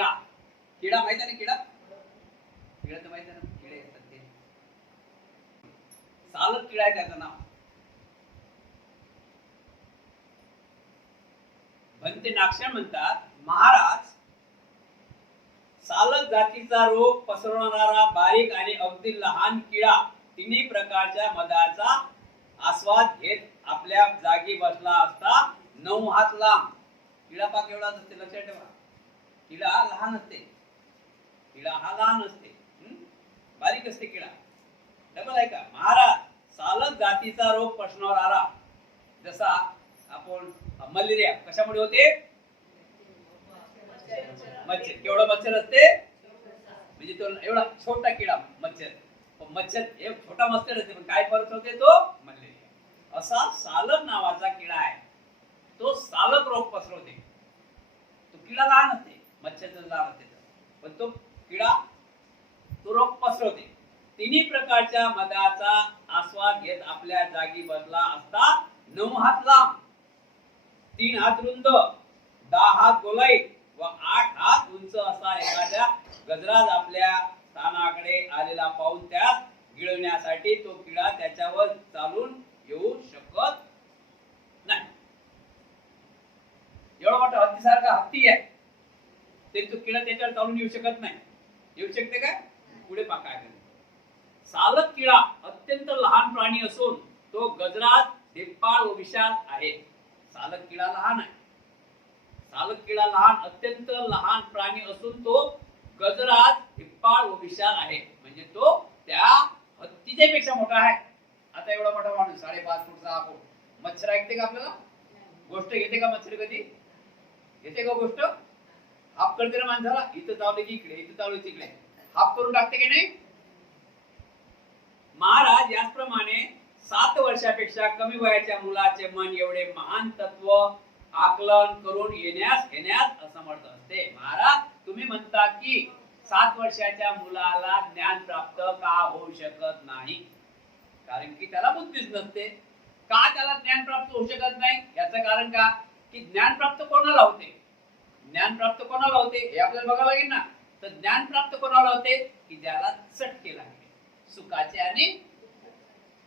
किडा. किडा माहिती आहे ना? किडा किडा तर माहिती आहे ना? किडे येतात ते सालक किडा आहे त्याचं नाव. भंते नाक्षण म्हणतात, महाराज सालक जातीचा रोग पसरवणारा बारीक आणि अगदी लहान किडा तिन्ही प्रकारच्या मधाचा आस्वाद घेत आपल्या जागी बसला असता 9 हात लांब. किडा पाक एवढाच असते, लक्षात ठेवा. किडा लहान असते, किडा हा लहान असते, बारीक असते किडा. डबल आहे का? महाराज सालक जातीचा रोग पसरवणारा, जसा आपण मलेरिया कशामुळे होते? मच्छर. केवढा मच्छर असते? म्हणजे तो एवढा छोटा किडा मच्छर. मच्छर हे छोटा मच्छर असते, पण काय फरक होते? तो मलेरिया. असा सालक नावाचा किडा आहे, तो सालक रोग पसरवते. तो किडा लहान असते, मच्छर लहान असते, पण तो किडा तो रोग पसरवते. तिन्ही प्रकारच्या मधाचा आस्वाद घेत आपल्या जागी बसला असता 9 हात लांब, 3 हात रुंद, 10 हात गोलाई व 8 हात उंच असा एखाद्या गजराज आपल्या स्थानाकडे आलेला पाहून त्यास गिळवण्यासाठी तो किडा त्याच्यावर चालून येऊ शकत नाही. एवढा मोठा हत्तीसारखा हत्ती आहे, तरी तो किडा त्याच्यावर चालून येऊ शकत नाही. येऊ शकते काय? पुढे पहा काय करते. सालक किडा अत्यंत लहान प्राणी असून तो गजराज, धिप्पाड व विशाल आहे. सालक किडा लहान आहे. सालक किडा लहान, अत्यंत लहान प्राणी असून तो गजराज, धिप्पाड व विशाल आहे. म्हणजे तो त्या हत्तीच्या पेक्षा मोठा आहे. आता एवढा मोठा माणूस 5.5 फूट 6 फूट, मच्छर ऐकते का आपल्याला? गोष्ट घेते का मच्छर? कधी घेते का गोष्ट? हाफ करते ना माणसाला, इथं चावले की इकडे, इथं चावले तिकडे, हाफ करून टाकते की नाही? महाराज याचप्रमाणे 7 वर्षापेक्षा कमी वयाच्या मुलाचे मन एवढे महान तत्व आकलन करून घेण्यास असमर्थ असते. महाराज तुम्ही म्हणता की 7 वर्षाच्या मुलाला ज्ञान प्राप्त का होऊ शकत नाही? कारण की त्याला बुद्धीच नसते. का त्याला ज्ञान प्राप्त होऊ शकत नाही? याचं कारण का की ज्ञान प्राप्त कोणाला होते? ज्ञान प्राप्त कोणाला होते हे आपल्याला बघावं लागेल ना. तर ज्ञान प्राप्त कोणाला होते? की ज्याला चटके लागले सुखाचे, आणि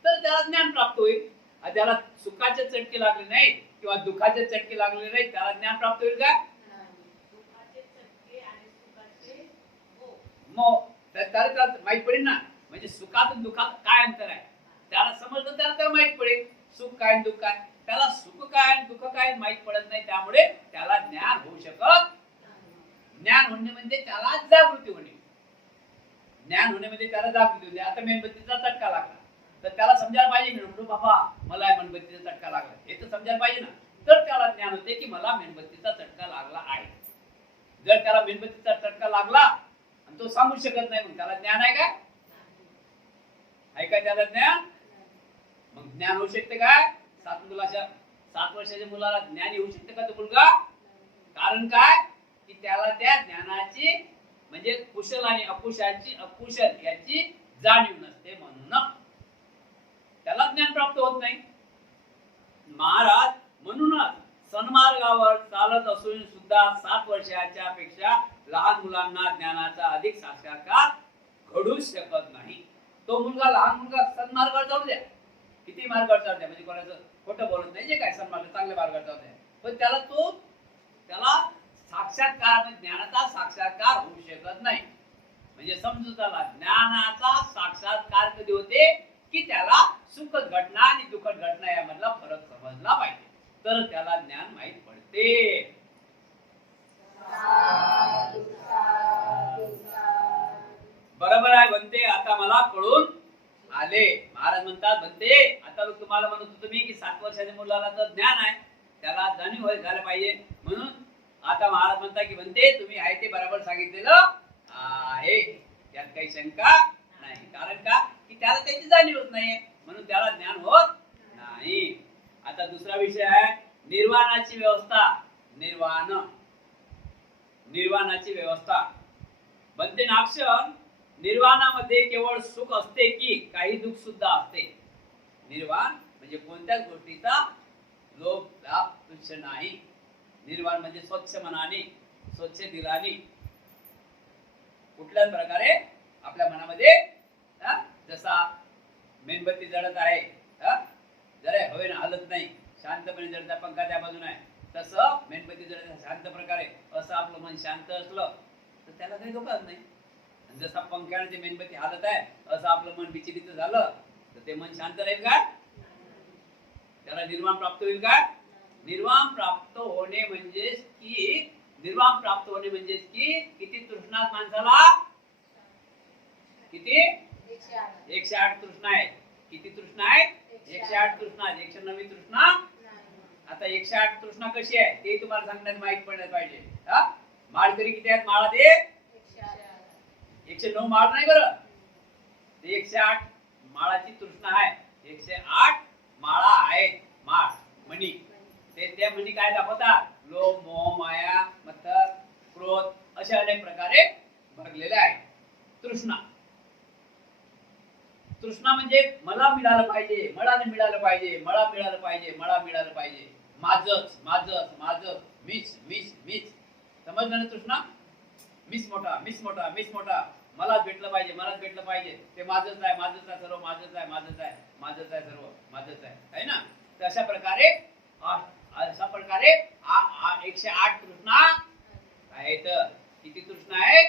तर त्याला ज्ञान प्राप्त होईल. ज्याला सुखाचे चटके लागले नाही किंवा दुःखाचे चटके लागले नाही त्याला ज्ञान प्राप्त होईल का? त्याला माहित पडेल ना. म्हणजे सुखात आणि दुःखात काय अंतर आहे त्याला समजलं, त्याला माहित पडेल सुख काय दुःख काय. त्याला सुख काय दुःख काय माहित पडत नाही, त्यामुळे त्याला ज्ञान होऊ शकत. ज्ञान होणे म्हणजे त्याला जागृती होणे. ज्ञान होणे म्हणजे त्याला जागृती होणे. आता मेणबत्तीचा चटका लागला तर त्याला समजायला पाहिजे, बाबा मला मेणबत्तीचा चटका लागला, हे तर समजायला पाहिजे ना. तर त्याला ज्ञान होते की मला मेणबत्तीचा चटका लागला आहे. जर त्याला मेणबत्तीचा चटका लागला आणि तो सांगू शकत नाही, मग त्याला ज्ञान आहे काय? आहे का त्याला ज्ञान? मग ज्ञान होऊ शकते काय? 7 वर्षाच्या मुलाला ज्ञान येऊ शकते का तो मुलगा? कारण काय की त्याला त्या ज्ञानाची म्हणजे कुशल आणि अकुशल याची जाणीव नसते, म्हणून त्याला ज्ञान प्राप्त होत नाही. महाराज म्हणूनच सन्मार्गावर चालत असून सुद्धा 7 वर्षाच्या पेक्षा लहान मुलांना ज्ञानाचा अधिक साक्षात्कार घडू शकत नाही. तो मुलगा, लहान मुलगा सन्मार्गावर जाऊ द्या, किती मार्गावर जाऊ द्या, म्हणजे कोणाचं खोटं बोलत नाही, जे काय सन्मार्ग चांगल्या मार्गावर जाऊ द्या, पण त्याला साक्षात्कार ज्ञानाचा साक्षात्कार होऊ शकत नाही. म्हणजे समजू त्याला ज्ञानाचा साक्षात्कार कधी होते की त्याला सुखद घटना आणि दुःखद घटना यामधला फरक समजला पाहिजे, तर त्याला ज्ञान माहित पडते. बरोबर आहे बनते, आता मला कळून आले. महाराज म्हणतात बनते, आता तुम्हाला म्हणत होतो मी की 7 वर्षाच्या मुलाला तर ज्ञान आहे, त्याला जाणीव झालं पाहिजे. म्हणून आता महाराज म्हणतात की बनते तुम्ही आहे ते बरोबर सांगितलेलं आहे, त्यात काही शंका नाही. कारण का की त्याला त्याची जाणीव होत नाहीये, म्हणून त्याला ज्ञान होत नाही. आता दुसरा विषय आहे निर्वाणाची व्यवस्था. निर्वाणाची व्यवस्था. बनते नाक्षण, निर्वाणामध्ये केवळ सुख असते की काही दुःख सुद्धा असते? निर्वाण म्हणजे कोणत्याच गोष्टीचा लोभ लाभ तुच्छ नाही. निर्वाण म्हणजे स्वच्छ मनाने, स्वच्छ दिलाने, कुठल्याच प्रकारे आपल्या मनामध्ये जसा मेणबत्ती जळत आहे, जरा हवेनं हलत नाही, शांतपणे जळता, पंखा त्या बाजूने आहे, तसं मेणबत्ती जळत शांत प्रकारे असं आपलं मन शांत असलं तर त्याला काही धोकाच नाही. जसा पंख्याने ते मेणबत्ती हालत आहे असं आपलं मन विचलित झालं तर ते मन शांत राहील का? त्याला निर्वाण प्राप्त होईल का? निर्वाण प्राप्त होणे म्हणजे की निर्वाण प्राप्त होणे म्हणजे की किती तृष्णा माणसाला? किती? 108 तृष्णा आहे. किती तृष्णा आहे? 108 तृष्णा. 109वी तृष्णा. आता 108 तृष्णा कशी आहे ते तुम्हाला सांगण्यात माहित पडलं पाहिजे. माळकरी किती आहेत? माळा ते 109 माळ नाही बरं, ते 108 माळाची तृष्णा आहे. 108 माळा आहेत, माळ मणी. ते त्या मणी काय दाखवतात? लोभ, मोह, माया, मत्सर, क्रोध अशा अनेक प्रकारे भरलेले आहे. तृष्णा. तृष्णा म्हणजे मला मिळालं पाहिजे, मला मिळालं पाहिजे, मला मिळालं पाहिजे, मला मिळालं पाहिजे, माझच माझच माझच, मीच मीच मीच. समजलं ना? तृष्णा मीच मोठा, मीच मोठा, मीच मोठा, मलाच भेटलं पाहिजे, मलाच भेटलं पाहिजे, ते माझच आहे, माझच आहे सर्व, माझच आहे, माझच आहे, माझच आहे सर्व, माझच आहे ना? तर अशा प्रकारे 108 तृष्णा आहेत. किती तृष्णा आहेत?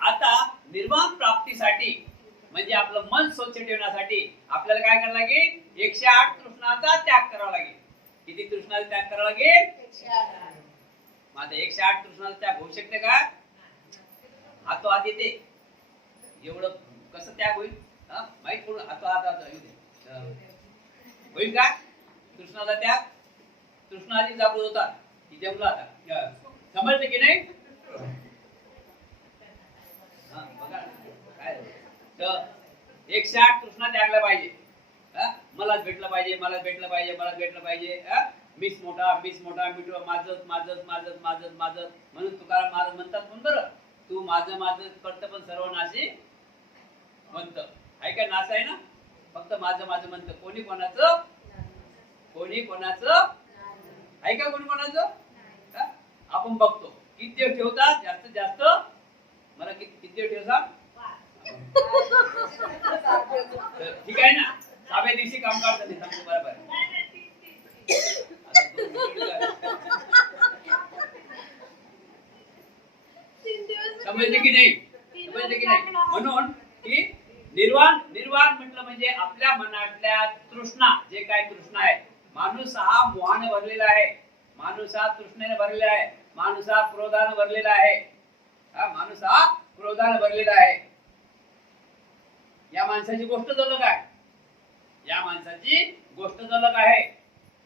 आता निर्वाण प्राप्तीसाठी म्हणजे आपलं मन स्वच्छ ठेवण्यासाठी आपल्याला काय करावं लागेल? 108 तृष्णाचा त्याग करावा लागेल. किती तृष्णाचा त्याग करावा लागेल? 108. माझा 108 तृष्णाचा त्याग होऊ शकते का? हातोहात येते. एवढं कसं त्याग होईल? माहित पडून हातोहात होईल का तृष्णाचा त्याग? तृष्णा आधी जागृत होता की जमला आता. समजते की नाही? बघा काय तर 108 तृष्णा त्यागला पाहिजे. मलाच भेटलं पाहिजे, मलाच भेटलं पाहिजे, मलाच भेटलं पाहिजे, मीच मोठा, मीच मोठा, मिठो माझच माझच माझच माझच माझच. म्हणून तुकाराम महाराज म्हणतात पण बरं, तू माझं माझं करतं पण सर्व नाशी म्हणतं. आहे का? नाश आहे ना? फक्त माझं माझं म्हणतं. कोणी कोणाचं? कोणी कोणाचं आहे का? कोणी कोणाचं? आपण बघतो किती दिवस ठेवतात जास्तीत जास्त. मला किती दिवस ठेवतात? ठीक आहे ना? 6व्या दिवशी काम करतात ते समजून बरोबर. समजले की नाही? समजले की नाही? म्हणून की निर्वाण निर्वाण म्हटलं म्हणजे आपल्या मनातल्या तृष्णा, जे काय तृष्णा आहे. माणूस हा मोहाने भरलेला आहे, माणूस हा तृष्णेने भरलेला आहे, माणूस हा क्रोधाने भरलेला आहे. माणूस हा क्रोधाने भरलेला आहे. या माणसाची गोष्ट अलग आहे. या माणसाची गोष्ट अलग आहे.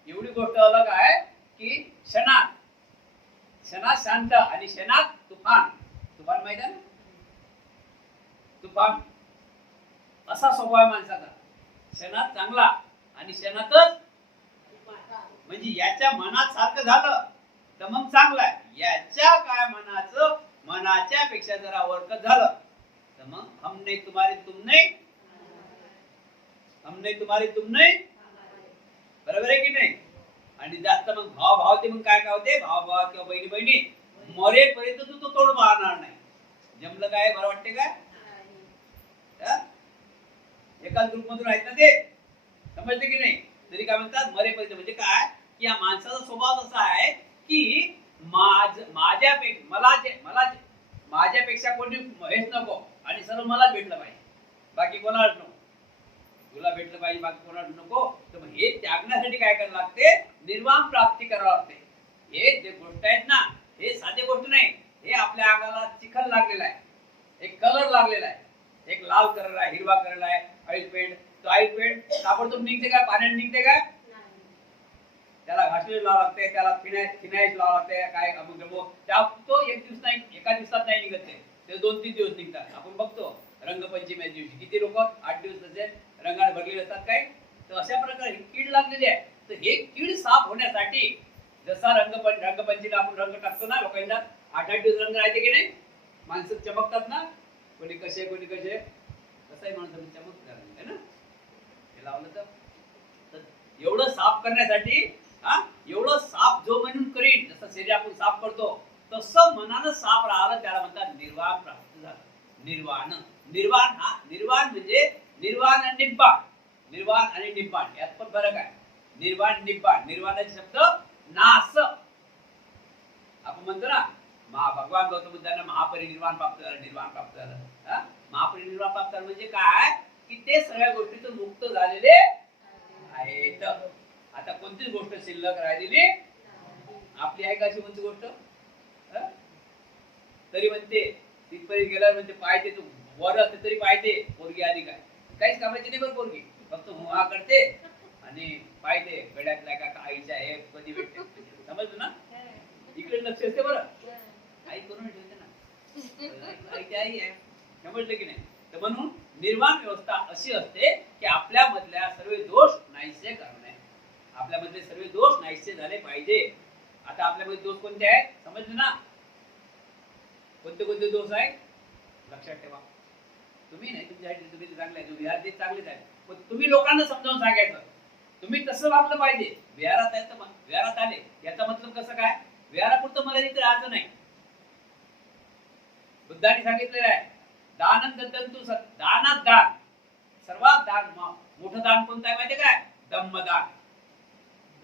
एवढी गोष्ट अलग आहे की क्षणात शांत आणि क्षणात तुफान. तुफान माहित आहे ना? तुफान असा स्वभाव आहे माणसाचा. क्षणात चांगला आणि क्षणातच म्हणजे याच्या मनात सारखं झालं तर मग चांगलं आहे. याच्या काय मनाच्या पेक्षा जरा वरकत झालं तर मग हम नहीं तुम्हारे तुम नहीं, हम नहीं तुम्हारे तुम नहीं. बरोबर आहे की नाही? आणि जास्त मग भाव ते मग काय होते? भाव किंवा बहिणी बहिणी मरेपर्यंत तू तोड पाहणार नाही. जमलं काय? बरं वाटते काय? एकाच ग्रुप मधून आहेत ना ते. समजते की नाही? तरी काय म्हणतात मरेपर्यंत म्हणजे काय की या माणसाचा स्वभाव असा आहे की माझ्यापेक्षा कोणी हेच नको आणि सर्व मलाच भेटलं पाहिजे, बाकी कोणालाच नको. तुला भेटलं पाहिजे, बाकी कोणाला नको. तर मग हे त्यागण्यासाठी काय करावं लागते? निर्वाण प्राप्ती करावं लागते. हे जे गोष्ट आहेत ना, हे साधी गोष्ट नाही. हे आपल्या अंगाला चिखल लागलेला आहे, एक कलर लागलेला आहे, एक लाल कलर आहे, हिरवा कलर आहे, ऑइल पेंट. तो ऑइल पेंट ताबडतोब निघते का? पाण्याने निघते का? त्याला घासलेलं लावावं लागते, त्याला फिनाईल लावावं लागते. काय तो एक दिवस नाही, एका दिवसात नाही निघत. ते 2-3 दिवस निघतात. आपण बघतो रंगपंचमीच्या दिवशी किती लोक 8 दिवस तसे रंगाने भरलेले असतात. काय तर अशा प्रकारे कीड लागलेली आहे. तर हे कीड साफ होण्यासाठी जसा रंगपंचमीला आपण रंग टाकतो ना लोकांना, 8-8 दिवस रंग राहते की नाही? माणसं चमकतात ना, कोणी कसे कोणी कसे. कसंही माणसं चमकतात है ना? हे लावलं तर एवढं साफ करण्यासाठी एवढं साफ जो म्हणून करीन, जसं शरीर आपण साफ करतो तसं मनानं साफ राहिलं त्याला म्हणतात निर्वाण प्राप्त झालं. निर्वाण निर्वाण म्हणजे निर्वाण आणि निब्बाण. निर्वाण आणि निब्बाण यात पण फरक आहे. निर्वाण निब्बाण, निर्वाणाचे शब्द नाश. आपण म्हणतो ना भगवान गौतम बुद्धांना महापरिनिर्वाण प्राप्त झालं, निर्वाण प्राप्त झालं. महापरिनिर्वाण प्राप्त झालं म्हणजे काय की ते सगळ्या गोष्टीतून मुक्त झालेले आहेत. आता कोणतीच गोष्ट शिल्लक राहिलेली आपली आहे का अशी कोणती गोष्ट? तरी म्हणते तिथपर्यंत गेल्यावर म्हणते पाहते तू वर असते तरी पाहते पोरगी आली काय, काहीच कामाची नाही बरं पोरगी, फक्त हुआ करते आणि पाहते गड्यातल्या का आईच्या आहे कधी भेटते. समजलं ना? इकडे लक्ष असते बरं, आई करून ठेवते ना, आई आई आहे. समजलं की नाही? तर म्हणून निर्वाण व्यवस्था अशी असते की आपल्यामधल्या सर्व दोष नाहीसे करणे, आपल्यामधले सर्व दोष नाहीसे झाले पाहिजे. आता आपल्यामध्ये दोष कोणते आहेत समजलं ना? कोणते कोणते दोष आहेत लक्षात ठेवा. तुम्ही नाही तुमच्यासाठी तुम्ही चांगले आहे, विहार चांगलेच आहे, पण तुम्ही लोकांना समजावून सांगायचं तुम्ही तसं वागलं पाहिजे. विहारात आहे तर विहारात आले याचा मतलब कसं काय? विहारापुरतं मर्यादित राहायचं नाही. बुद्धांनी सांगितलेलं आहे दान दत्तंतु दानात दान, सर्वात दान मोठं दान कोणतं आहे माहितीये काय? धम्मदान.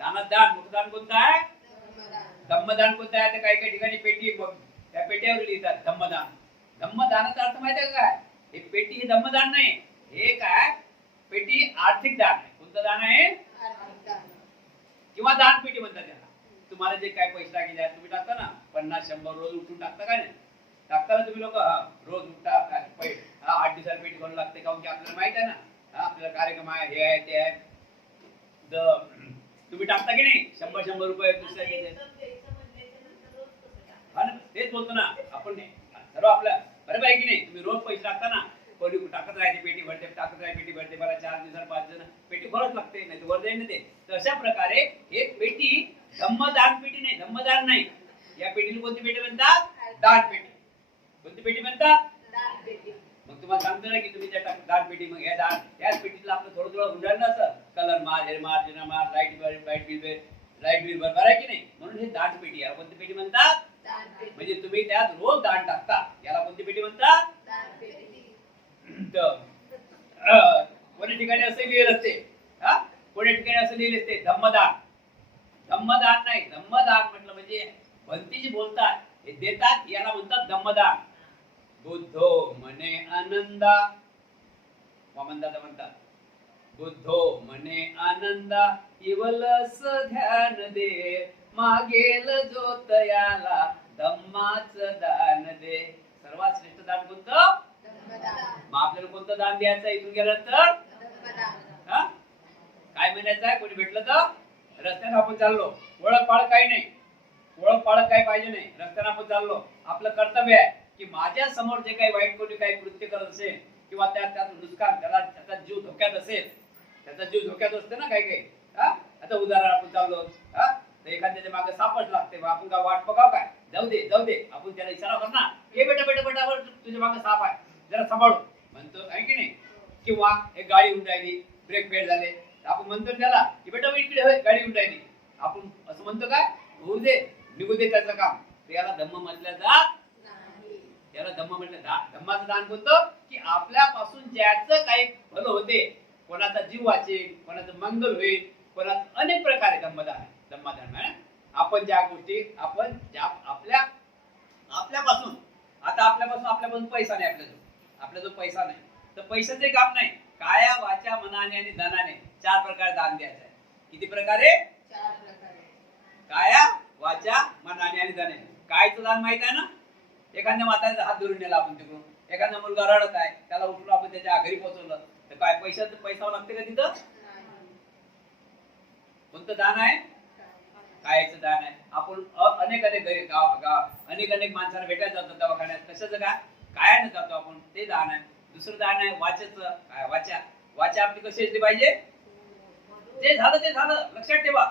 दानात दान मोठं दान कोणतं आहे? धम्मदान कोणतं आहे? काही काही ठिकाणी पेटी त्या पेट्यावर लिहितात धम्मदान. धम्मदानाचा अर्थ माहितीये काय? हे पेटी हे धम्मदान नाही, हे काय पेटी आर्थिक दान आहे. कोणतं दान आहे? किंवा दान पेटी म्हणतात त्याला. तुम्हाला जे काय पैसे लागले तुम्ही टाकता ना 50-100 रोज उठून टाकता काय नाही? टाकता ना तुम्ही लोक? रोज उठता 8 दिवसाला पेटी भरून लागते काऊन की आपल्याला माहित आहे ना आपल्याला कार्यक्रम आहे हे आहे ते आहे. तुम्ही टाकता की नाही 100-100 रुपये दुसऱ्या तेच बोलतो ना आपण सर्व आपल्या बरोबर आहे की नाही? तुम्ही रोज पैसे टाकता ना, कोणी टाकत राहायचे पेटी भरते, टाकत राहायची पेटी भरते, मला 4 दिवसाला 5 जण पेटी भरत लागते, नाही तर वर जाईल ना ते. तर अशा प्रकारे एक पेटी धम्मदान पेटी नाही, धम्मदान नाही. या पेटीला कोणती पेटी म्हणतात? दान पेटी. कोणती पेटी म्हणतात? दान पेटी. मग तुम्हाला सांगतो ना की तुम्ही त्या दान पेटी मग या दान याच पेटीला आपलं थोडं थोडं उंडाळलं असं कलर मार, हेर मार, जिना मार, लाईट बिल बरोबर आहे की नाही? म्हणून हे दान पेटी. याला कोणती पेटी म्हणतात? म्हणजे तुम्ही त्यात रोज दान टाकता, याला कोणती पेटी म्हणतात? कोणी ठिकाणी असं लिहिलं असते, कोणी ठिकाणी असं लिहिले असते धम्मदान. धम्मदान नाही, धम्मदान म्हटलं म्हणजे भंतीजी बोलतात हे देतात याला म्हणतात धम्मदान. बुद्धो मने आनंदा, वामनदादा म्हणतात बुद्धो मने आनंदा इवलस ध्यान दे, मागेल जो तयाला धम्माच दान दे. सर्वात श्रेष्ठ दान कोणतं? मग आपल्याला कोणतं दान द्यायचं इथून गेल्यानंतर? काय म्हणायचं आहे? कोणी भेटलं तर रस्त्याने आपण चाललो, ओळख पाळख काही नाही, ओळख पाळख काही पाहिजे नाही, रस्त्याने आपण चाललो, आपलं कर्तव्य आहे की माझ्या समोर जे काही वाईट कोणी काही कृत्य करत असेल किंवा त्यात नुकसान त्याचा जीव धोक्यात असेल, त्याचा जीव धोक्यात असते ना काही काही. आता उदाहरण आपण चाललो तर एखाद्याच्या मागे सापच लागते, मग आपण काय वाट बघाव काय? जाऊ दे आपण त्याला इशारा कर ना, ये बेटा तुझ्या मागे साप आहे जरा सांभाळू म्हणतो आहे की नाही? किंवा एक गाडी होऊन राहिली, ब्रेक फेल झाले, आपण म्हणतो त्याला की बेटा इकडे होय गाडी होऊन राहिली, आपण असं म्हणतो काय? होऊ दे, निघू दे त्याचं काम. याला धम्म म्हटलं जात नाही. याला धम्म म्हटलं धम्माचं दान कोणतं की आपल्यापासून ज्याचं काही भलं होते, कोणाचा जीव वाचेल, कोणाचं मंगल होईल, कोणाचं अनेक प्रकारे धम्मदान आहे. धम्मदान आहे आपण ज्या गोष्टी आपण ज्या आपल्यापासून आता आपल्यापासून पैसा नाही, आपला जो पैसा नाही तर पैशाचे काम नाही. काया वाचा मनाने आणि धनाने 4 प्रकारे दान द्यायचं आहे. किती प्रकारे? 4 प्रकारे. काया वाचा मनाने आणि धनाने. कायचं दान माहित आहे ना? एखाद्या माताचा हात धरून नेला आपण तिकडून, एखादा मुलगा रडत आहे त्याला उठून आपण त्याच्या घरी पोहोचवलं तर काय पैसा लागते का तिथं? कोणतं दान आहे? कायचं दान आहे. आपण अनेक माणसांना भेटायला जातो दवाखान्यात, कशाचं काय? कायानं जातो आपण, ते दान आहे. दुसरं दान आहे वाचेचं. काय? वाचा आपली कशी असली पाहिजे? ते झालं लक्षात ठेवा.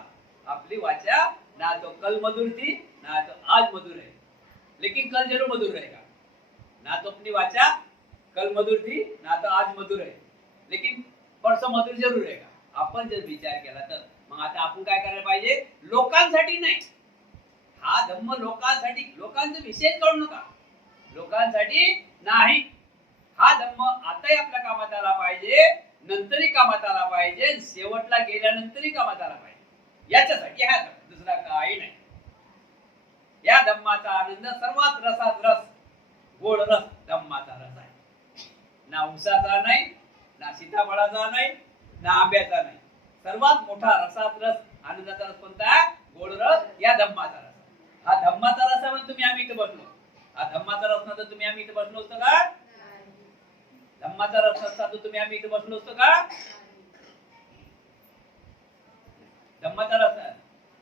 आपली वाचा ना तो कल मधुर थी ना तो आज मधुर है, लेकिन कल जरूर मधुर रहेगा. ना तो अपनी वाचा कल मधुर थी ना तो आज मधुर है, लेकिन परसों मधुर जरूर रहेगा. आपण जर विचार केला तर मग आता आपण काय करायला पाहिजे? लोकांसाठी नाही, हा धम्म लोकांसाठी, लोकांचा विशेष करू नका, लोकांसाठी नाही. हा धम्म आताही आपल्या कामात आला पाहिजे, नंतरही कामात आला पाहिजे, शेवटला गेल्यानंतरही कामात आला पाहिजे, याच्यासाठी हा धम्म, दुसरा काही नाही. या धम्माचा आनंद सर्वात रसात रस, गोड रस धम्माचा रस आहे. ना उसाचा नाही, ना सीताफळाचा नाही, ना आंब्याचा नाही. सर्वात मोठा रसात रस, आनंदाचा रस कोणता आहे? गोड रस, या धम्माचा रस. हा धम्माचा रस म्हणून तुम्ही आम्ही इथे बसलो. हा धम्माचा रस नव्हता तुम्ही आम्ही इथे बसलो असतो का? धम्माचा रस नसता तर तुम्ही आम्ही इथे बसलो असतो का? धम्माचा रस आहे.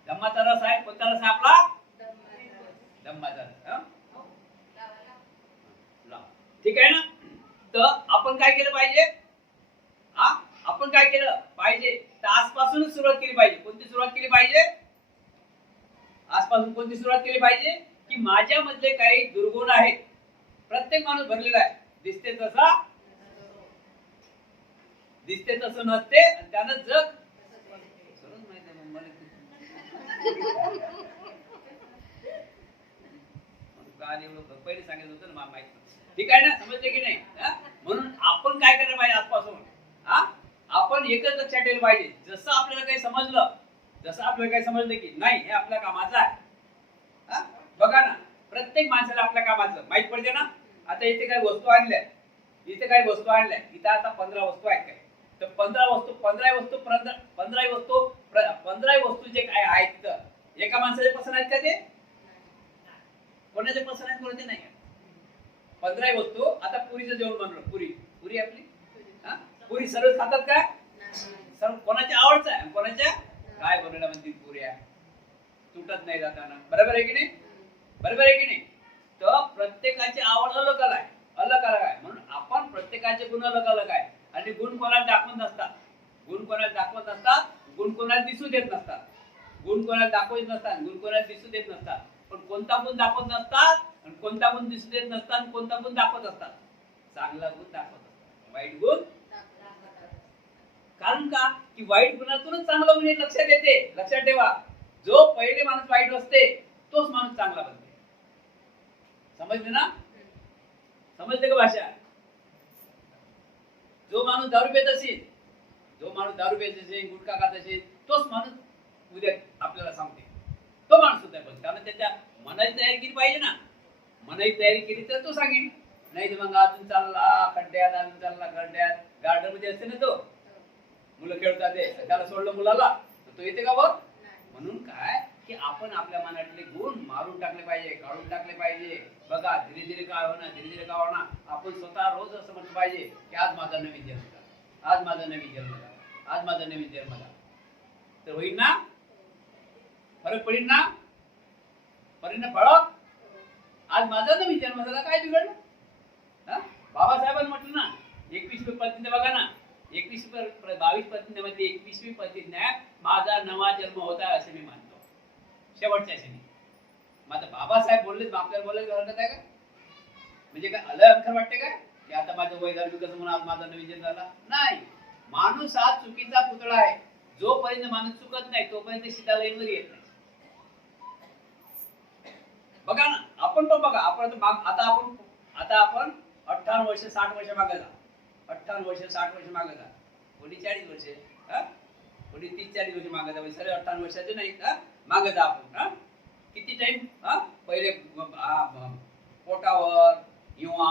धम्माचा रस आहे. कोणता रस आहे आपला? धम्माचा रस. ठीक आहे ना? तर आपण काय केलं पाहिजे? आपण काय केलं पाहिजे? तर आजपासूनच सुरुवात केली पाहिजे. कोणती सुरुवात केली पाहिजे? आजपासून कोणती सुरुवात केली पाहिजे? की माझ्यामधले काही दुर्गुण आहेत. प्रत्येक माणूस भरलेला आहे. दिसते तसं नसते, आणि त्यानं जग सरळ माहिती आहे मला. पहिले सांगितलं होतं ना माहिती. ठीक आहे ना? समजले की नाही? म्हणून आपण काय करायला पाहिजे आजपासून? आपण एकच लक्षात ठेवलं पाहिजे, जसं आपल्याला काही समजलं की नाही हे आपल्या कामाचं आहे. बघा ना, प्रत्येक माणसाला आपल्या कामाचं माहित पडते ना. आता इथे काही वस्तू आणल्या, इथे आता 15 वस्तू आहेत काय, तर 15 वस्तू जे काय आहेत, तर एका माणसाचे पसंत आहेत का? ते कोणाचे पसंत आहेत, कोणाचे नाही. 15 वस्तू. आता पुरीचं जेवण बनवलं, पुरी आपली पुरी सर्व खातात का? सर्व कोणाच्या आवडचं आहे, कोणाच्या काय बनवल्या म्हणतील पुऱ्या तुटत नाही जाताना. बरोबर आहे की नाही? तर प्रत्येकाची आवड अलग आहे. म्हणून आपण प्रत्येकाचे गुण अलग आहे. आणि गुण कोणाला दाखवत नसतात, गुण कोणाला दिसू देत नसतात, गुण कोणाला दिसू देत नसतात. पण कोणता गुण दाखवत नसतात, आणि कोणता गुण दिसू देत नसतात, आणि कोणता गुण दाखवत असतात? चांगला गुण दाखवत असतात, वाईट गुण. कारण का? की वाईट गुणातूनच चांगला गुण लक्षात येते. लक्षात ठेवा, जो पहिले माणूस वाईट असते तोच माणूस चांगला बनते. समजले ना? समजले का भाषा? जो माणूस दारू पित असेल, गुटखा खात असेल, तोच माणूस उद्या आपल्याला सांगते, तो माणूस सुद्धा बोलतो. कारण त्याच्या मनाची तयारी केली पाहिजे ना. मनाची तयारी केली तर तो सांगेल. नाही तर मग अजून चालला खड्ड्यात, गार्डन मध्ये असते ना, तो मुलं खेळतात, त्याला सोडलं मुलाला, तो येते का बघ? म्हणून काय की आपण आपल्या मनातले गुण मारून टाकले पाहिजे, काढून टाकले पाहिजे. बघा, धीरे धीरे काय होणार, आपण स्वतः रोज असं म्हटलं पाहिजे की आज माझा नवीन जन्म झाला, आज माझा नवीन जन्म झाला. तर होईल ना? फरक पडेल ना? फरक. आज माझा नवीन जन्म झाला, काय बिघडलं? बाबासाहेबांनी म्हटलं ना, 21वी प्रतिज्ञा बघा ना, 22 प्रतिज्ञेमध्ये 21वी प्रतिज्ञा, माझा नवा जन्म होता असे मी मानतो, शेवटच्या क्षणी. माझा बाबासाहेब बोलले, आपल्याला बोलायला हरकत आहे का? म्हणजे काय अलग अंतर वाटते काय की आता माझं वय झालं कसं म्हणून आज माझा नवीन जन्म झाला? नाही. माणूस हा चुकीचा पुतळा आहे. जोपर्यंत माणूस चुकत नाही तोपर्यंत सीताला येत नाही. बघा ना, आपण पण बघा, आता आपण 58 वर्ष 60 वर्ष मागे जा, 58 वर्ष 60 वर्ष मागे जा, कोणी 40 वर्ष, कोणी 30-40 वर्ष मागे जा, सगळे 58 वर्षाचे नाही का मागे जा आपण. किती टाइम पहिले पोटावर युवा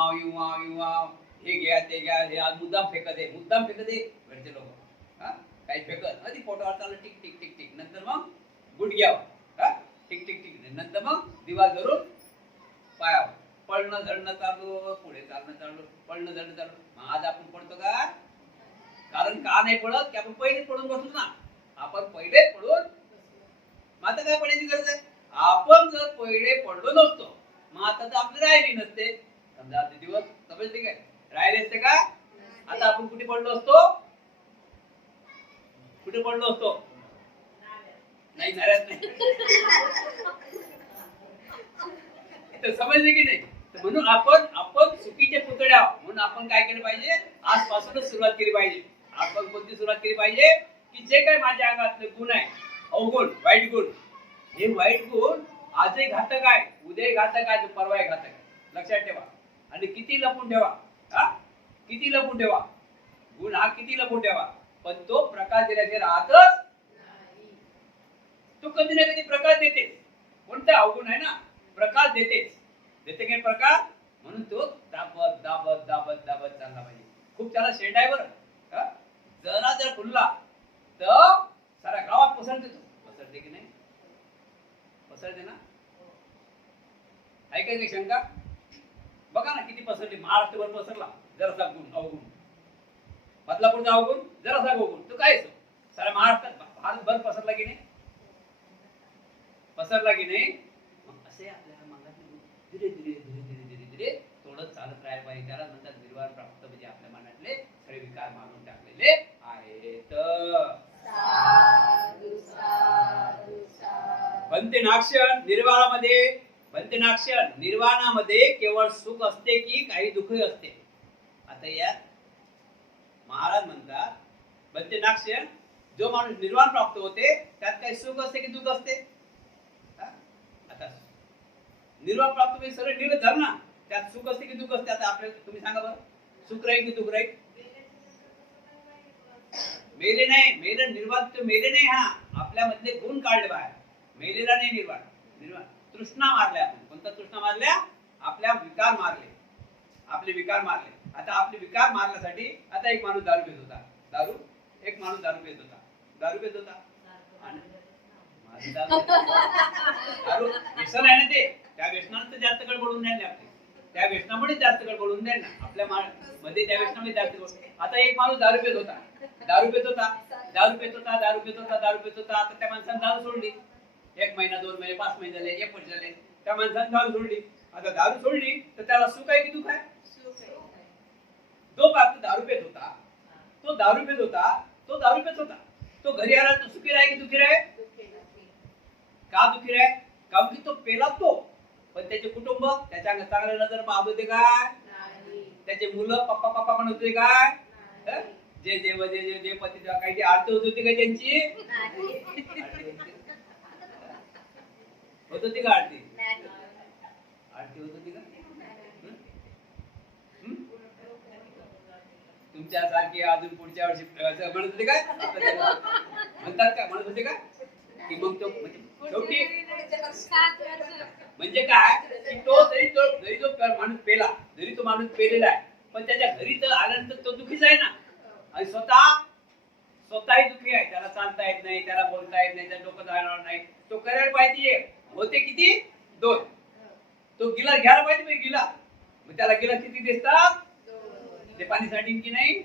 हे घ्या ते घ्या, हे आज मुद्दाम फेकत आहे घरचे लोक, काही फेकत आधी पोटावर चाललं टिक टिक टिक टिक, नंतर मग गुडघ्यावर टिक टिक टिक, नंतर मग दिवाल धरून पायावर, पळणं झडणं चालू, पुढे पळणं झडणं चालू. आज आपण पडतो का? कारण का नाही पडत की आपण पहिलेच पडून बसलो ना. आपण पहिलेच पडून, मग आता काय पडायची गरज आहे? आपण जर पहिले पडलो नसतो मग आता तर आपले राहिली नसते. समजा ते दिवस समजते काय राहिले असते का? आता आपण कुठे पडलो असतो? नाही, नाराज नाही. समजले की नाही? म्हणून आपण चुकीचे पुतळ्या, म्हणून आपण काय केलं पाहिजे? आजपासूनच सुरुवात केली पाहिजे. आपण कोणती सुरुवात केली पाहिजे? की जे काही माझ्या अंगातले गुण आहे, अवगुण, वाईट गुण, हे वाईट गुण आजही घातक आहे, उद्याही घातक आहे, परवाही घातक आहे. लक्षात ठेवा. आणि किती लपून ठेवा, हा किती लपून ठेवा, गुण हा किती लपून ठेवा, पण तो प्रकाश दिल्याचे राहतच. तो कधी ना कधी प्रकाश देते. कोणता अवगुण आहे ना, प्रकाश देतेच. देते काय प्रकाश, म्हणून तो दाबत दाबत दाबत दाबत चालला पाहिजे. खूप त्याला शेंड आहे बरं. जरा जर फुलला तर साऱ्या गावात पसरते. तो पसरते की नाही, पसरते ना. ऐकायची शंका, बघा ना किती पसरली. महाराष्ट्रभर पसरला जरासा गुण अवगुण, बदलापूरचा अवगुण जरासा अवगुण, तो काय साऱ्या महाराष्ट्रात भारतभर पसरला की नाही, पसरला की नाही. असे आपल्याला मनात धीरे धीरे धीरे धीरे धीरे धीरे थोडं चालत राहायला पाहिजे. त्याला नंतर निर्वाण प्राप्त, म्हणजे आपल्या मनातले सगळे विकार मारून टाकलेले आहेत. बंतेनाक्षण निर्वाणामध्ये, बंतेनाक्षण निर्वाणामध्ये केवळ सुख असते की काही दुःख असते. आता यात महाराज म्हणतात बंतेनाक्षण, जो माणूस निर्वाण प्राप्त होते त्यात काही सुख असते की दुःख असते. आता निर्वाण प्राप्त म्हणजे सरळ निर्वाण झालं ना, त्यात सुख असते की दुःख असते. आता आपल्याला तुम्ही सांगा बरं, सुख राहील की दुःख राहील. मेले नाही, मेले निर्वाण तो मेले नाही. हा आपल्या मधले गुण काढले बाहेर, मेलेला नाही निर्वाण. निर्वाण तृष्णा मारल्या आपण. कोणता तृष्णा मारल्या, आपल्या विकार मारले, आपले विकार मारले. आता आपले विकार मारण्यासाठी, आता एक माणूस दारू पित होता, दारू, एक माणूस दारू पित होता, दारू पित होता, दारू व्यसन आहे ना ते, त्या व्यसनानं तर जास्त गडबडून द्यायला लागते. त्या व्यसनामुळे जास्त गडबडून द्याल ना आपल्या मध्ये, त्या व्यसनामुळे जास्त गडबड. आता एक माणूस दारू पित होता, दारू पित होता, दारू पित होता, दारू पित होता, दारू पित होता. आता त्या माणसाने दारू सोडली. 1 महिना, 2 महिने, 5 महिने झाले, 1 वर्ष झाले, त्या माणसाने दारू सोडली. आता दारू सोडली तर त्याला सुख आहे की दुःख आहे. जो बाप दारू पित होता, तो दारू पित होता, तो दारू पित होता, तो घरी आला तो सुखी राहे की दुःखी राहे. का दुःखी राहे, कारण की तो पेला तो. पण त्याचे कुटुंब त्याच्या चांगल्या नजर पाहत होते काय, त्याचे मुलं पप्पा पप्पा म्हणत होते काय, जे देव जे जे जे पती काही आरती होत होती का त्यांची, होत होती का आरती, आरती होत होती का. तुमच्यासारखी अजून पुढच्या वर्षी म्हणत होते काय, म्हणतात का, म्हणत होते का की मग तो शेवटी म्हणजे काय की तो जरी जो माणूस पेला, जरी तो माणूस पेलेला आहे, पण त्याच्या घरी तर आल्यानंतर तो दुःखीच आहे ना. आणि स्वतःही दुःखी आहे. त्याला चालता येत नाही, त्याला बोलता येत नाही, त्याला डोकं चालणार नाही. तो करायला पाहिजे, होते किती 2. तो गिलास घ्यायला पाहिजे, मग गिला, मग त्याला गिलास किती दिसतात, ते पाणी सांडीन की नाही.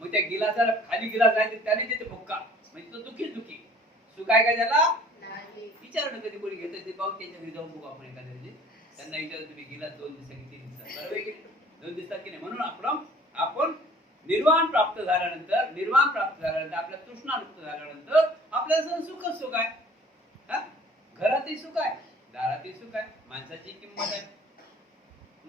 मग त्या गिलासाला खाली गिलास आहे त्याने देते भुक्का, म्हणजे तो दुःखीच दुःखी. सुख आहे का त्याला, विचारणं कधी कोणी घेत ते पाहून त्यांच्या घरी जाऊन बघू आपण एखाद्या, त्यांना विचार तुम्ही गिलास 2 दिवसात किती दिसतात, बरोबर की 2 दिवसात की नाही. म्हणून आपण निर्वाण प्राप्त झाल्यानंतर, निर्वाण प्राप्त झाल्यानंतर, आपल्या तृष्णामुक्त झाल्यानंतर आपल्याला सुखच सुख आहे. घरातही सुख आहे, दारातही सुख आहे, माणसाची किंमत आहे.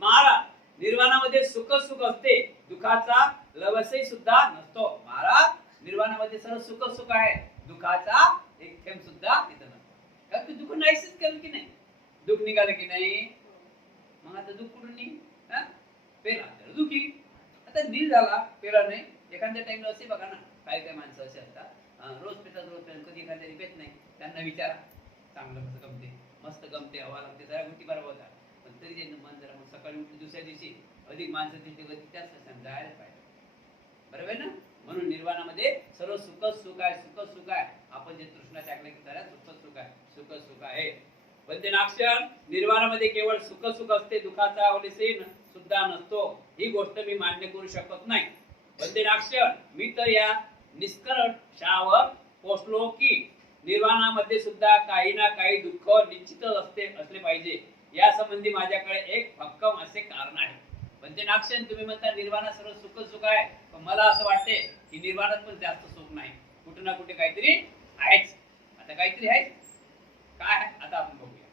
महाराज निर्वाणामध्ये सुखच सुख असते, दुःखाचा लवसही सुद्धा नसतो. महाराज निर्वाणामध्ये सर्व सुख सुख आहे, दुःखाचा एक थेंब सुद्धा तिथं नसतो. कारण दुःख नाहीच केलं की नाही, दुःख निघालं की नाही. मग आता दुःख कुठून निघ, पेला तर दुःखी. आता नील झाला, पेला नाही. एखाद्या टाइमला असे बघा ना, काही काही माणसं असे असतात रोज पितात, रोज पितात, कधी एखाद्या पेत नाही. त्यांना विचारा, चांगलं कसं गमते, मस्त गमते, हवा लागते, जरा गोष्टी बरोबर होतात, पण तरी त्यांचं मन जरा मग सकाळी उठून दुसऱ्या दिवशी अधिक माणसं तिथे गती त्याच जायला पाहिजे, बरोबर आहे ना. म्हणून निर्वाणामध्ये सर्व सुखच सुख आहे, सुखच सुख आहे. आपण जे तृष्णा त्यागले की त्याला सुखच सुख आहे, सुखच सुख आहे. बंतेनाक्षण निर्वाणामध्ये केवळ सुख सुख असते, दुःखाचा अवलेसेन सुद्धा नसतो. ही गोष्ट मी मान्य करू शकत नाही. बंतेनाक्षण मी तर या निष्कर्षावर पोहोचलो की निर्वाणामध्ये सुद्धा काही ना काही दुःख निश्चितच असले पाहिजे. या संबंधी माझ्याकडे एक भक्कम असे कारण आहे. बंतेनाक्षण तुम्ही म्हणता निर्वाणात सर्व सुख सुख आहे, पण मला असं वाटते की निर्वाणात पण जास्त सुख नाही, कुठे ना कुठे काहीतरी आहेच. आता काहीतरी आहे, काय आहे आता आपण बघूया.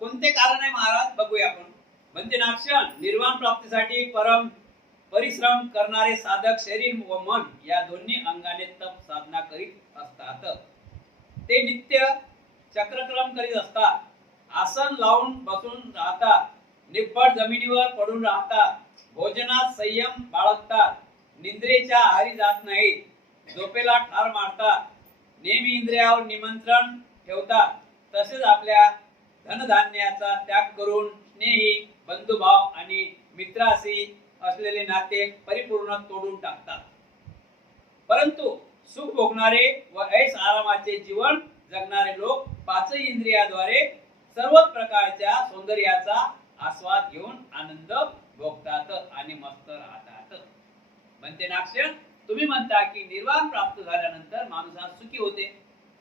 कोणते कारण आहे महाराज, बघूया आपण. बंतेनाक्षण निर्वाण प्राप्तीसाठी परिश्रम करणारे साधक शरीर व मन या दोन्ही अंगाने तप साधना करीत असतात. ते नित्य चक्रक्रम करीत असतात. आसन लावून बसून राहतात. निव्वळ जमिनीवर पडून राहतात. भोजनात संयम बाळगतात. निद्रेच्या आहारी जात नाहीत. झोपेला ठार मारतात. नेहमी इंद्रियावर निमंत्रण ठेवतात. तसेच आपल्या धनधान्याचा त्याग करून स्नेही, बंधुभाव आणि मित्राशी असलेले नाते परिपूर्ण तोडून टाकतात. परंतु सुख भोगणारे व ऐश आरामाचे जीवन जगणारे लोक पाचही इंद्रियाद्वारे सर्वच प्रकारच्या सौंदर्याचा आस्वाद घेऊन आनंद भोगतात आणि मस्त राहतात. म्हणते नाक्षण, तुम्ही म्हणता की निर्वाण प्राप्त झाल्यानंतर माणूस हा सुखी होते,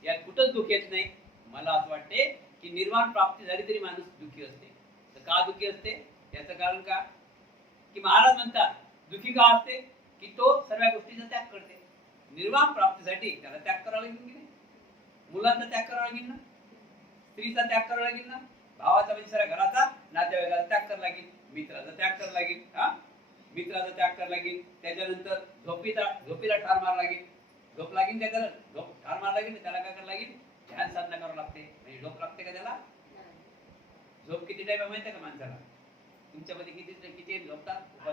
यात कुठंच दुःख येत नाही. मला असं वाटते की निर्वाण प्राप्ती झाली तरी माणूस दुःखी असते. तर का दुःखी असते याचं कारण का, की महाराज म्हणतात दुःखी का असते, की तो सर्व गोष्टीचा त्याग करते. निर्वाण प्राप्तीसाठी त्याला त्याग करावा लागेल की नाही? मुलांचा त्याग करावा लागेल ना, स्त्रीचा त्याग करावा लागेल ना, भावाचा म्हणजे सर्व घराचा, नातेवाईकाचा त्याग करावा लागेल, मित्राचा त्याग करावा लागेल. मित्राचा त्याग करावा लागेल. त्याच्यानंतर झोपीला ठार मार लागेल. झोप लागेल का त्याला? झोप ठार मार लागेल. त्याला काय करावं लागेल? ध्यान साधना करावं लागते. म्हणजे झोप लागते का त्याला? झोप किती टाइम माहिती आहे का माणसाला? तुमच्यामध्ये किती झोपतात?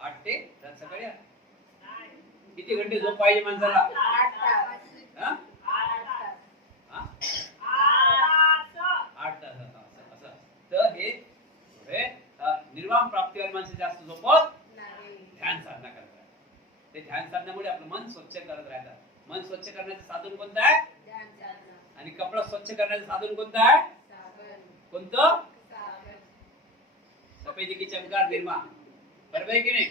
8 ते सकाळी 8. किती घंटे झोप पाहिजे माणसाला? 8 तास. 8 तास असं. तर हे निर्वाण प्राप्तीवाली माणसं जास्त झोपत ध्यान साधना करतात. ते ध्यान साधण्यामुळे आपलं मन स्वच्छ करत राहतात. मन स्वच्छ करण्याचं साधन कोणतं आहे? आणि कपडा स्वच्छ करण्याचं साधन कोणतं आहे? कोणतं? सफेदी की चमकार निर्मा. बरोबर आहे की नाही?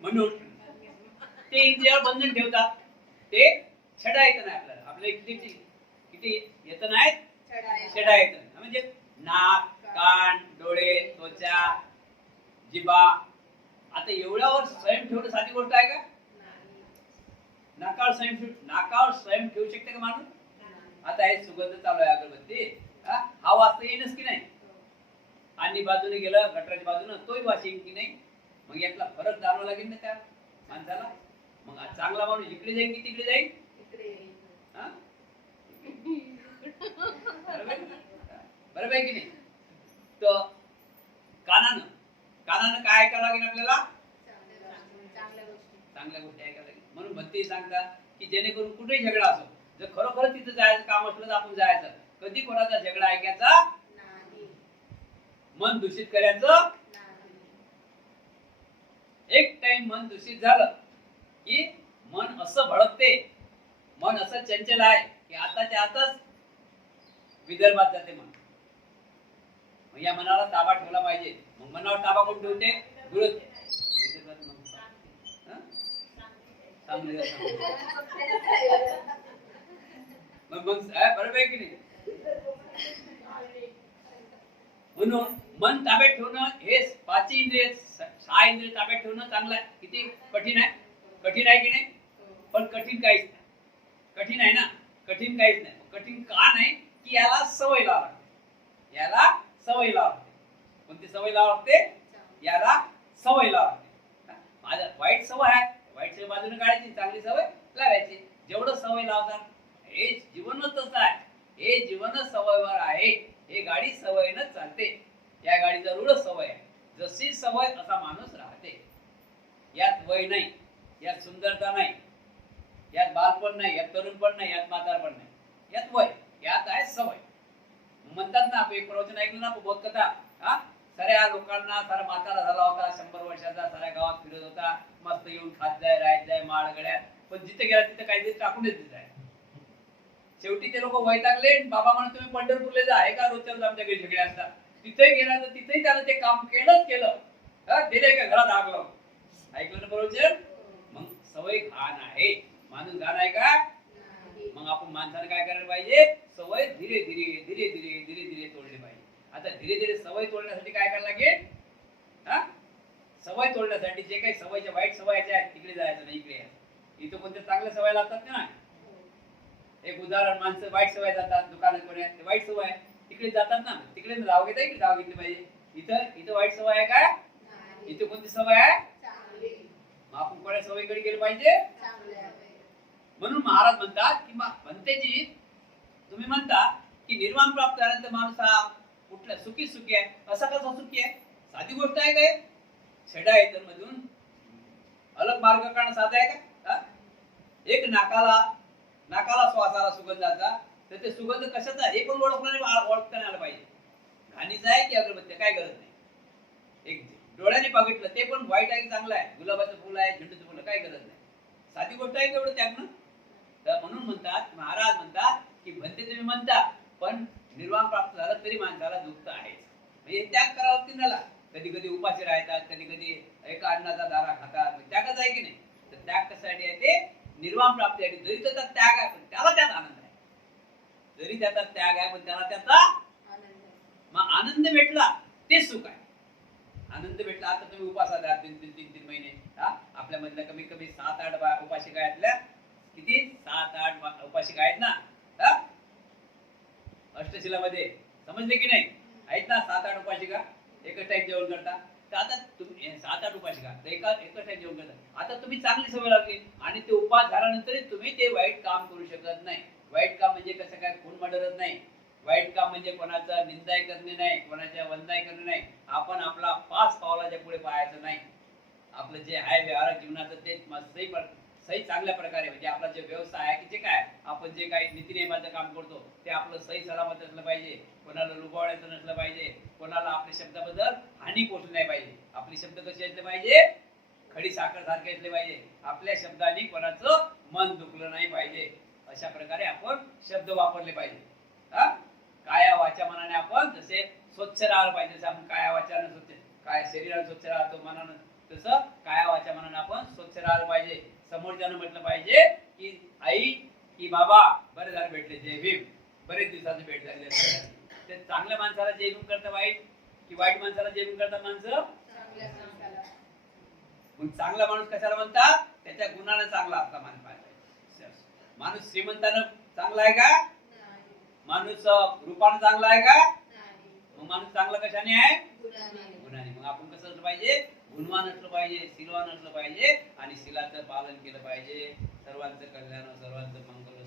म्हणून ते इंद्रियावर बंधन ठेवतात. ते छडा येत नाही आपल्याला. आपल्याला किती येत नाही? छडा येत नाही. म्हणजे नाक, कान, डोळे, त्वचा, जिभा. आता एवढ्यावर संयम ठेवणं साधी गोष्ट आहे का? नाकावर संयम ठेवू शकते का माणूस? आता हे सुगंध चालू आहे अगरबत्ती, हा वाजता येईनच की नाही? आणि बाजूने गेलं गटराच्या बाजूने तोही वास येईल की नाही? मग यातला फरक जाणवा लागेल ना त्या माणसाला. मग चांगला माणूस इकडे जाईल की तिकडे जाईल? बरोबर आहे की नाही? तर कानानं काय ऐकायला लागेल आपल्याला? चांगल्या गोष्टी ऐकायला लागेल. म्हणून भक्ती सांगतात की जेणेकरून कुठेही झगडा असो, जर खरोखर तिथं जायचं काम असलं तर आपण जायचं. कधी कोणाचा झगडा ऐकायचा नाही. मन दूषित करायचं. एक टाइम मन दूषित झालं की मन असं भडकते, मन असं चंचल आहे की आताच्या आताच विदर्भात जाते मन. मग या मनाला ताबा ठेवला पाहिजे. मग मनावर ताबा कोण ठेवते? गुरु. मग बरोबर आहे की नाही? म्हणून मन ताब्यात ठेवणं हे 5 इंद्रिय 6 इंद्रिय ताब्यात ठेवणं चांगलं आहे. किती कठीण आहे? कठीण आहे की नाही? पण कठीण काहीच नाही. कठीण आहे ना? कठीण काहीच नाही. कठीण का नाही? की याला सवय लावा लागते. याला सवय लावा लागते. कोणती सवय लावा लागते? याला सवय लावा लागते. माझ्या वाईट सवय आहे, वाईट सवय बाजूने काढायची, चांगली सवय लावायची. जेवढं सवय लावतात हे जीवनच तसं आहे. हे जीवनच सवयवर आहे. हे गाडी सवयीनं चालते. या गाडीचा रूढ सवय आहे. जशी सवय असा माणूस राहते. यात वय नाही, यात सुंदरता नाही, यात बालपण नाही, यात तरुणपण नाही, यात म्हातारपण नाही, यात वय, यात आहे सवय. म्हणतात ना, आपण प्रवचन ऐकलं ना, बोधकथा, साऱ्या लोकांना सारा म्हातारा झाला होता, 100 वर्षाचा, साऱ्या गावात फिरत होता, मस्त येऊन खात जाय, राहत जाय, माळ गड्यात. पण जिथे गेला तिथे काहीतरी टाकून देत जाय. शेवटी ते लोक वैतागले. बाबा म्हणून तुम्ही पंढरपूरला जा, आहे का रोजच्याच आमच्या घरी झगडे असतात. तिथे गेला तर तिथेही त्यानं ते काम केलं. दिले का घरात आग लावून. ऐकलं ना प्रवचन? मग सवय घाण आहे. माणूस घाण आहे का? मग आपण माणसाने काय करायला पाहिजे? सवय धीरे धीरे तोडली पाहिजे. आता धीरे धीरे सवय तोडण्यासाठी काय करायला लागेल? सवय तोडण्यासाठी जे काही सवयच्या वाईट सवयच्या आहेत तिकडे जायचं नाही, इकडे यायचं. इथं कोणत्या चांगल्या सवय लागतात ना. एक उदाहरण, माणसं वाईट सवय जातात दुकानात, कोणी ते वाईट सवय आहे तिकडे जातात ना. तिकडे जाव घेता, इकडे जाव घेतली पाहिजे. इथं वाईट सवय आहे का? इथं कोणती सवय आहे? मग आपण कोणत्या सवयीकडे गेलं पाहिजे? म्हणून महाराज म्हणतात की भंतेजी तुम्ही म्हणता की निर्वाण प्राप्त झाल्यानंतर माणूस हा कुठला सुखी सुखी आहे. असा कसा सुखी आहे? साधी गोष्ट आहे काय? छडा येतं मधून अलग मार्ग काढणं साधा आहे का? एक नाकाला श्वासाला सुगंधाचा, तर ते सुगंध कशाचा हे पण ओळखता नाही आलं पाहिजे. घाणीचा आहे की अगरबत्ती काय गरज नाही. एक डोळ्याने बघितलं ते पण वाईट आहे की चांगलं आहे, गुलाबाचं फुल आहे झेंडूचं फुल काय गरज नाही. साधी गोष्ट आहे तेवढं त्यागणं. तर म्हणून म्हणतात महाराज म्हणतात की भंते तुम्ही म्हणता पण निर्वाण प्राप्त झालं तरी माणसाला दुःख आहे. म्हणजे त्याग करावं लागते त्याला. कधी कधी उपाशी राहतात, कधी कधी एका अन्नाचा दारा खातात, त्यागच आहे की नाही. तर त्याग कशासाठी आहे? ते निर्वाण प्राप्तीसाठी. जरी त्याचा त्याग आहे पण त्याला त्यात आनंद आहे. जरी त्याचा त्याग आहे पण त्याला त्याचा मग आनंद भेटला ते सुख आहे. आनंद भेटला. आता तुम्ही उपासात आहात 3 महिने, आपल्या मधल्या कमी कमी 7-8 उपासिका आहेत. किती? 7-8 उपासिका आहेत ना अष्टशिलामध्ये. समजले की नाही? आहेत ना 7-8 उपासिका. एकच टाइम जेवण करता. तर आता तुम्ही 7-8 उपासिका एकच टाइम जेवण करता. आता तुम्ही चांगली सवय लागली आणि ते उपास झाल्यानंतर तुम्ही ते वाईट काम करू शकत नाही. वाईट काम म्हणजे कसं काय? खून मर्डरच नाही. वाईट काम म्हणजे कोणाचा निंदाय करणे नाही, कोणाच्या वंदाय करणे नाही. आपण आपला 5 पावलाच्या पुढे पाहायचं नाही. आपलं जे आहे व्यवहारिक जीवनाचं ते सही चांगल्या प्रकारे, म्हणजे आपला जे व्यवसाय आहे की जे काय आपण जे काही नीतिनियमाचं काम करतो ते आपलं सही सलामत असलं पाहिजे. कोणाला लुबावण्याचं नसलं पाहिजे. कोणाला आपल्या शब्दाबद्दल हानी पोचली नाही पाहिजे. आपले शब्द कसे असले पाहिजे? खडी साखर सारखे असले पाहिजे. आपल्या शब्दाने कोणाचं मन दुखलं नाही पाहिजे. अशा प्रकारे आपण शब्द वापरले पाहिजे. काया वाचा मनाने आपण जसे स्वच्छ राहायला पाहिजे. जसं आपण काया वाचानं स्वच्छ, काय शरीराला स्वच्छ राहतो मनानं, तसं काया वाचा मनाने आपण स्वच्छ राहायला पाहिजे. समोरच्यानं म्हटलं पाहिजे की आई की बाबा बरे झाले भेटले, जय भीम, बरेच दिवसाचे भेट झाले. ते चांगल्या माणसाला जय भीम करता वाईट की वाईट माणसाला जय भीम करता माणसं? मग चांगला माणूस कशाला म्हणतात? त्याच्या गुणानं चांगला असला माणूस पाहिजे. माणूस श्रीमंतानं चांगला आहे का? माणूस रूपानं चांगला आहे का? मग माणूस चांगला कशाने आहे? गुणाने. मग आपण कसं असलं पाहिजे? गुणवान असलं पाहिजे, शीलवान असलं पाहिजे आणि शीलाचं पालन केलं पाहिजे. सर्वांचं कल्याण, सर्वांचं मंगल